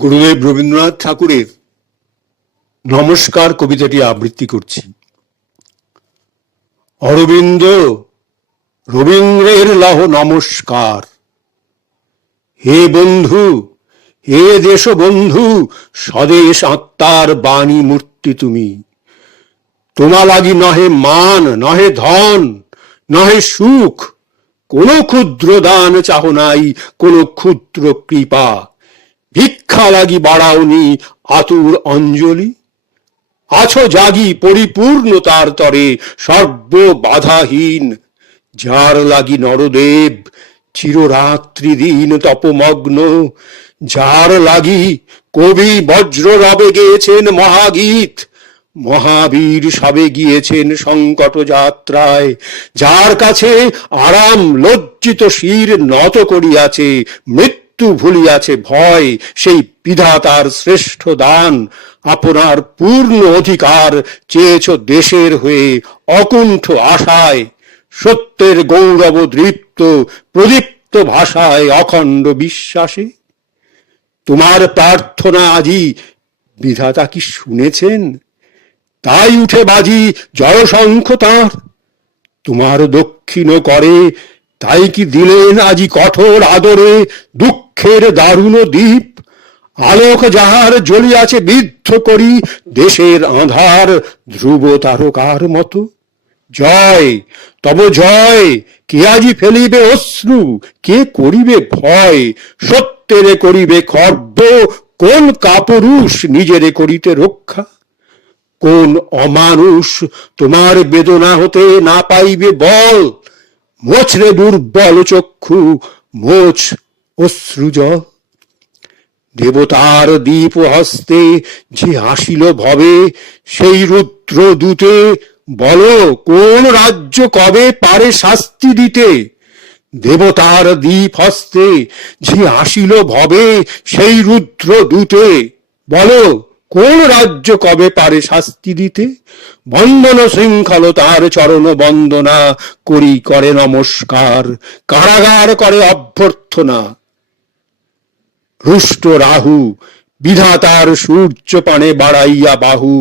গুরুদেব রবীন্দ্রনাথ ঠাকুরের নমস্কার কবিতাটি আবৃত্তি করছি। অরবিন্দ রবীন্দ্রের লহ নমস্কার। হে বন্ধু, হে দেশ বন্ধু, স্বদেশ আত্মার বাণী মূর্তি তুমি। তোমা লাগি নহে মান, নহে ধন, নহে সুখ, কোন ক্ষুদ্র দান চাহ নাই, কোন ক্ষুদ্র কৃপা। ভিক্ষা লাগি বাড়াওনি আতুর অঞ্জলি। আছো জাগি পরিপূর্ণতার তরে সর্ব বাধাহীন। যার লাগি নরদেব চিররাত্রি দিন তপমগ্ন, যার লাগি কবি বজ্র রবে গেয়েছেন মহাগীত, মহাবীর সবে গিয়েছেন সংকট যাত্রায়, যার কাছে আরাম লজ্জিত শির নত করিয়াছে, মৃত্যু ভুলিয়াছে ভয়, সেই বিধাতার শ্রেষ্ঠ দান। আপনার পূর্ণ অধিকার চেয়েছ দেশের হয়ে অকুণ্ঠ আশায়, সত্যের গৌরব দৃপ্ত প্রদীপ্ত ভাষায় অখণ্ড বিশ্বাসে। তোমার প্রার্থনা আজি বিধাতা কি শুনেছেন? তাই উঠে বাজি জয়শঙ্খ তাঁর। তোমার দক্ষিণ করে তাই কি দিলেন আজি কঠোর আদরে দুঃখের দারুণ দ্বীপ? আলোক যাহার জ্বলিয়াছে বিদ্ধ করি দেশের আঁধার ধ্রুব তারকার মতো। জয় তব জয়, কে আজি ফেলিবে অশ্রু, কে করিবে ভয়? সত্যেরে করিবে খর্ব, কোন কাপুরুষ নিজেরে করিতে রক্ষা? কোন অমানুষ তোমার বেদনা হতে না পাইবে বল? মোছরে দুর্বল চক্ষু, মোছ অশ্রুজল। দেবতার দীপ হস্তে যে আসিল ভবে, সেই রুদ্র দূতে বলো কোন রাজ্য কবে পারে শাস্তি দিতে? দেবতার দীপ হস্তে যে আসিল ভবে, সেই রুদ্র দূতে বলো কোন রাজ্য কবে পারে শাস্তি দিতে? বন্দন শৃঙ্খল তার চরণ বন্দনা করি করে নমস্কার, কারাগার করে অভ্যর্থনা। রুষ্ট রাহু বিধাতার সূর্য পানে বাড়াইয়া বাহু,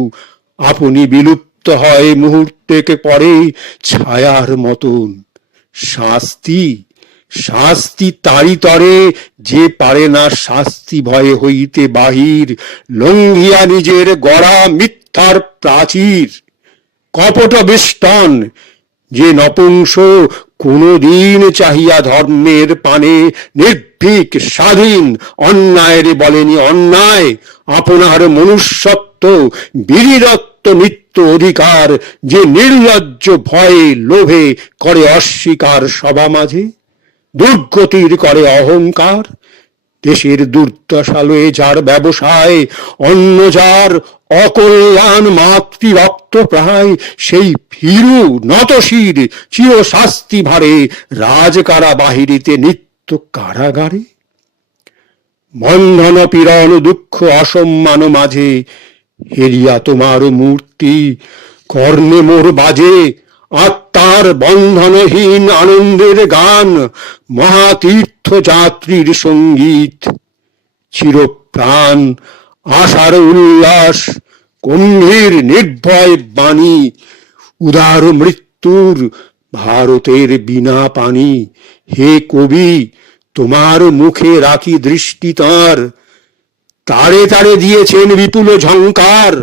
আপনি বিলুপ্ত হয় মুহূর্তেকে পরে ছায়ার মতন। শাস্তি শাস্তি তারি তরে যে পারে না শাস্তি ভয়ে হইতে বাহির, লঙ্ঘিয়া নিজের গড়া মিথ্যার প্রাচীর। কপট বেষ্টন যে নপুংস কোনদিন চাহিয়া ধর্মের পানে নির্ভীক স্বাধীন, অন্যায়ের বলেনি অন্যায়। আপনার মনুষ্যত্ব বীরত্ব নিত্য অধিকার, যে নির্লজ্জ ভয়ে লোভে করে অস্বীকার সভা মাঝে, দুর্গতির করে অহংকার। দেশের দুর্দশা লয়ে যার ব্যবসায়, অন্য যার অকল্যাণ মাতৃ রক্ত প্রায়, সেই ভীরু নতশির চির শাস্তি ভারে রাজকারা বাহিরিতে নিত্য কারাগারে। বন্ধন পীড়ন দুঃখ অসম্মান মাঝে হেরিয়া তোমার মূর্তি কর্ণে মোর বাজে। আত্মার বন্ধনহীন আনন্দের গান, মহাতীর্থ যাত্রীর সঙ্গীত। চিরপ্রাণ আশার উল্লাস, গম্ভীর নির্ভয় বাণী, উদার মৃত্যুর ভারতের বিনা পানি। হে কবি, তোমার মুখে রাখি দৃষ্টি তাঁর, তারে তারে দিয়েছেন বিপুল ঝঙ্কার।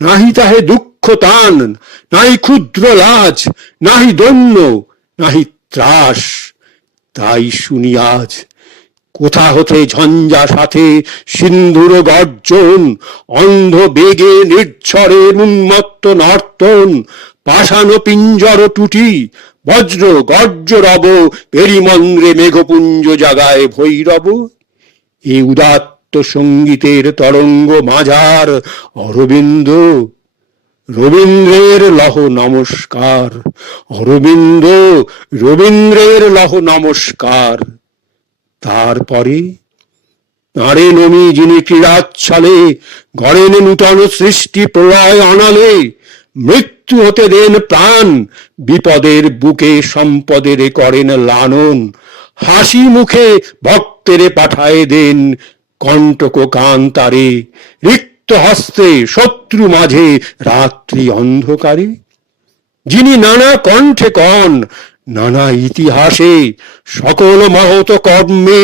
নাহি তাহে দুঃখ তান, নাহি ক্ষুদ্র লাজ, নাহি দৈন্য, নাহি ত্রাস। তাই শুনি আজ কোথা হতে ঝঞ্ঝা সাথে সিন্ধুর গর্জন, অন্ধ বেগে নির্ঝরে উন্মত্ত নর্তন। পাষাণ পিঞ্জর টুটি বজ্র গর্জ রব, পেরিমন্দ্রে মেঘপুঞ্জ জাগায় ভৈরব। এ উদাত্ত সঙ্গীতের তরঙ্গ মাঝার অরবিন্দ রবীন্দ্রের লহ নমস্কার। অরবিন্দ রবীন্দ্রের লহ নমস্কার। তারপরে তাঁরে নমি যিনি ক্রীড়াচ্ছলে গড়েন নূতন সৃষ্টি প্রলয় অনালে। মৃত্যু হতে দেন প্রাণ, বিপদের বুকে সম্পদের করেন লালন। হাসি মুখে ভক্তেরে পাঠায় দেন কণ্টক কান্তারে, রিক্ত হস্তে শত্রু মাঝে রাত্রি অন্ধকারে। যিনি নানা কণ্ঠে কন নানা ইতিহাসে, সকল মহৎ কর্মে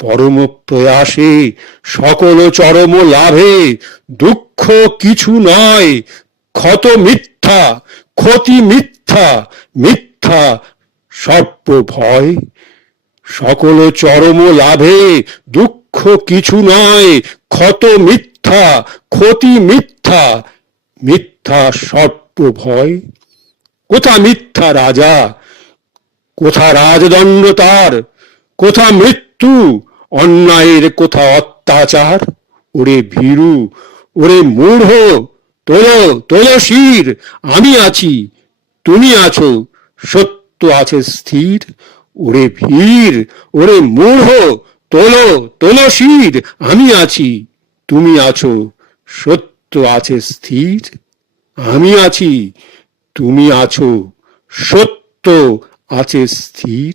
পরম প্রয়াসে, সকল চরম লাভে দুঃখ কিছু নয়, ক্ষত মিথ্যা, ক্ষতি মিথ্যা, মিথ্যা সর্ব ভয়। সকল চরম লাভে দুঃখ কিছু নয়, ক্ষত মিথ্যা, ক্ষতি মিথ্যা, মিথ্যা সর্ব ভয়। কোথা মিথ্যা রাজা, কোথা রাজদণ্ড তার, কোথা মৃত্যু, অন্যায়ের কোথা অত্যাচার। ওরে ভীরু, ওরে মূঢ়, তোলো তোলো শির, আমি আছি, তুমি আছো, সত্য আছে স্থির। ওরে ভীর, ওরে মূঢ়, তোলো তোলো শির, আমি আছি, তুমি আছো, সত্য আছে স্থির। আমি আছি, তুমি আছো, সত্য আছে স্থির।